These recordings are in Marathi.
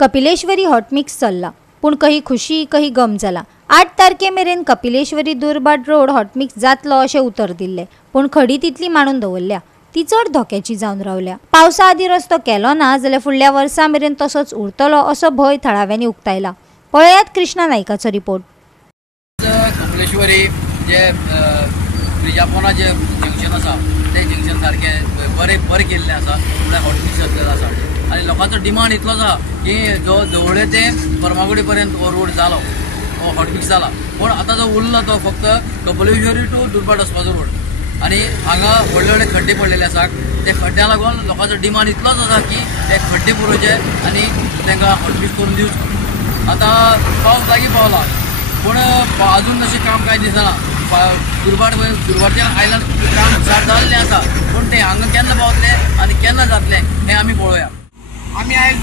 कपिलेश्वरी हॉटमिक्स चल्ला पूण कही खुशी कही गम जाला। 8 तारखे मेरेन कपिलेश्वरी दुर्बाट रोड हॉटमिक्स जातलो अशें उतर दिल्लें, पूण खडी तितली मांडून दवरल्या ती चड धोक्याची जावन रावल्या। पावसा आदी रस्तो केलो ना जाल्यार फुडल्या वर्सा मेरेन तसोच उरतलो असो भंय थळाव्यांनी उक्तायला। पळयात कृष्णा नायकाचो रिपोर्ट। कपिलेश्वरी जे ब्रिजापोना जे जंक्शन आसा ते जंक्शन सारखे बरे केल्ले आसा, हॉटमिक्स घातलेलो आसा आनी लोकांचो डिमांड इतलो आसा की जो दवळे ते फर्मागुडी पर्यंत हो रोड जालो, हो हॉटमिक्स जाला, पण आतां जो उरला तो फक्त कपिलेश्वरी टू दुर्बाट वचपाचो रोड आनी हांगा व्हडले व्हडले खड्डे पडलेले आसात। त्या खड्ड्या लागून लोकांचो डिमांड इतलोच आसा की ते खड्डे पुरोवचे आनी तांकां हॉटमिक्स करून दिवचें। आतां पावस लागीं पावला पूण अजून तशें काम कांय दिसना। दुर्बाटच्या आयल्यान काम स्टार्ट जाल्लें आसा, पूण तें हांगा केन्ना पावतले आनी केन्ना जातलें हें आमी पळोवया। आमी आयज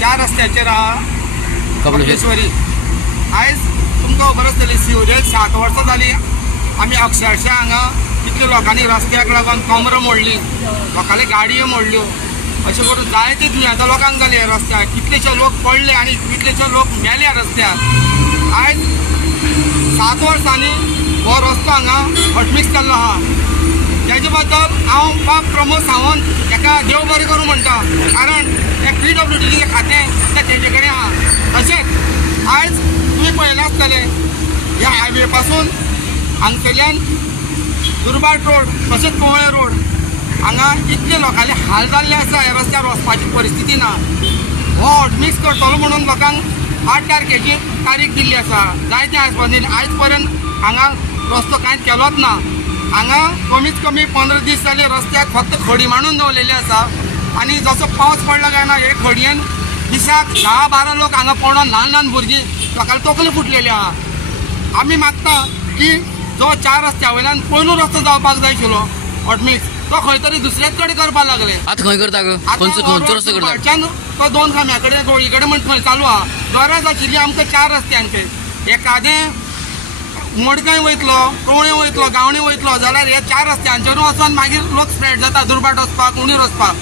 4 रस्त्याचेर आहा कपिलेश्वरी। आयज तुमकां खबर आसतली सिवरेज 7 वर्सां जालीं आमी अक्षरशः हांगा कितल्या लोकांनी रस्त्याक लागून कमरां मोडलीं, लोकांनी गाडयो मोडल्यो, अशें करून जायते दुयेंसां लोकांक जाले रस्त्याक। कितलेशे लोक पडले आनी कितलेशे लोक मेले रस्त्यार। आयज 7 वर्सांनी हो रस्तो हांगा हॉटमिक्स जाल्लो आहा, तेजे बद्दल हांव बाब प्रमोद सावंत ताका देव बरें करूं म्हणटा, कारण हें PWDचें खातें तें तेजे कडेन आहा। तशेंच आयज तुमी पळयलां आसतलें ह्या हायवे पासून हांगसरल्यान दुर्बाट रोड तशेंच कुंवळे रोड हांगा इतले लोकांले हाल जाल्ले आसा, ह्या रस्त्यार वचपाची परिस्थिती ना। हो हॉटमिक्स करतलो म्हणून लोकांक 8 तारखेची तारीख दिल्ली आसा। जायते आयज पर्यंत हांगा रस्तो कांयच केलोच ना। हांगा कमीत कमी 15 दीस जाले रस्त्याक फक्त खडी मांडून दवरलेली आसा आनी जसो पावस पडला काय ना हे खडयेन दिसाक 10-12 लोक हांगा पडून ल्हान भुरगीं लोकांक तकली फुटलेली आहा। आमी मागता की जो 4 रस्त्या वयल्यान पयलो रस्तो जावपाक जाय आशिल्लो हॉटमिक्स तो खंय तरी दुसऱ्याच कडेन करपाक लागले। आतां खंय करता खंयचो रस्तो करता तो 2 खांब्या कडेन गोळी कडेन म्हण थंय चालू आहा। गरज आशिल्ली आमकां 4 रस्त्यांचे, एखादें मडगांव वयतलो, कवळे वयतलो, गावणे वयतलो जाल्यार हे 4 रस्त्यांचेर वचून मागीर लोक स्प्रेड जाता दुर्बाट वचपाक, उणीर वचपाक।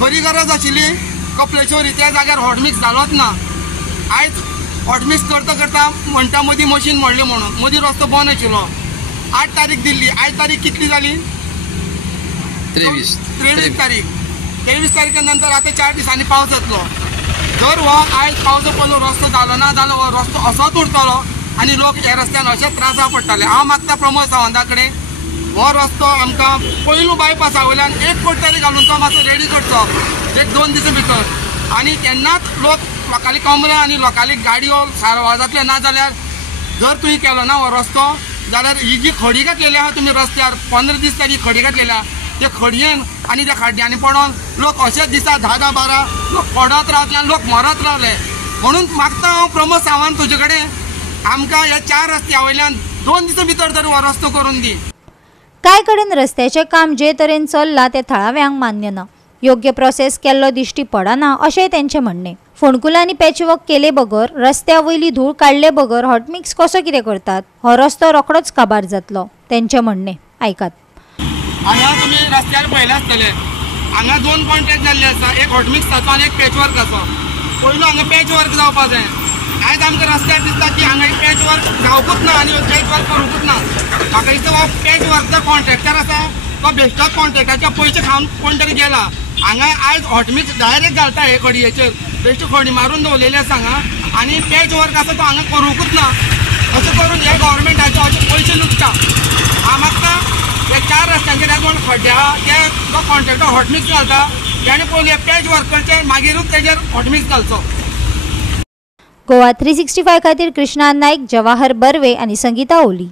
खरी गरज आशिल्ली कपिलेश्वरी त्या जाग्यार हॉटमिक्स जालोच ना। आयज हॉटमिक्स करता म्हणटा मदीं मशीन मोडलें म्हणून मदीं रस्तो बंद आशिल्लो। 8 तारीख दिल्ली, आयज तारीख कितली जाली? 23 तारीख। 23 तारखे नंतर आतां 4 दिसांनी पावस येतलो। जर हो आयज पावसा पयलो रस्तो जालो ना जाल्यार हो रस्तो असोच उरतलो आनी लोक ह्या रस्त्यान अशेंच त्रासा पडटले। हांव मागता प्रमोद सावंता कडेन हो रस्तो आमकां पयलू बायपासा वयल्यान 1 कोटी तरी घालून तो मातसो रेडी करचो 1-2 दिसां भितर, आनी तेन्नाच लोकांली कमरां आनी लोकांली गाडयो सारवाळ जातले। ना जाल्यार जर तुवें केलो ना हो रस्तो जाल्यार ही जी खडी घातलेली आहा तुमी रस्त्यार 15 दीस तारी खडी घातलेल्या त्या खडयेन आनी त्या खड्ड्यांनी पडोन लोक अशेच दिसा 10-12 लोक पडत रावतले आनी लोक मरत रावले। म्हणून मागता हांव प्रमोद सावंत तुजे कडेन आमकां ह्या 4 रस्त्या वयल्यान 2 दिसां भितर तरी हो रस्तो करून दी। कांय कडेन रस्त्याचें काम जे तरेन चल्लां तें थळाव्यांक मान्य ना, योग्य प्रोसेस केल्लो दिश्टी पडना अशेंय तेंचें म्हणणें। फोंडकुलांनी पॅचवर्क केले बगर, रस्त्या वयली धूळ काडले बगर हॉटमिक्स कसो कितें करतात? हो रस्तो रोखडोच काबार जातलो तेंचें म्हणणें आयकात। हांगा तुमी रस्त्यार पळयलें आसतलें हांगा 2 कॉन्ट्रॅक्ट जाल्ले आसा, एक हॉटमिक्साचो आनी एक पॅचवर्काचो। पयलो हांगा पॅचवर्क जावपाक जाय। आयज आमकां रस्त्यार दिसता की हांगा पॅचवर्क जावपूच ना आनी पॅचवर्क करूंकूच ना। म्हाका दिसता हो पॅचवर्कचो कॉन्ट्रॅक्टर आसा तो बेश्टोच कॉन्ट्रॅक्टाचे पयशे खावन कोण तरी गेला। हांगा आयज हॉटमिक्स डायरेक्ट घालता हे खडयेचेर, बेश्टी खडी मारून दवरलेली आसा हांगा आनी पॅचवर्क आसा तो हांगा करूंकूच ना। अशें करून हे गव्हर्मेंटाचे अशे पयशे लुटता। हांव मागता हे 4 रस्त्यांचेर कोण खड्डे आहा ते तो कॉन्ट्रॅक्टर हॉटमिक्स घालता तेणे पयलीं पॅचवर्क करचें मागीरूच तेजेर हॉटमिक्स घालचो। गोवा 365 खातीर कृष्णा नायक, जवाहर बर्वे आनी संगीता ओली।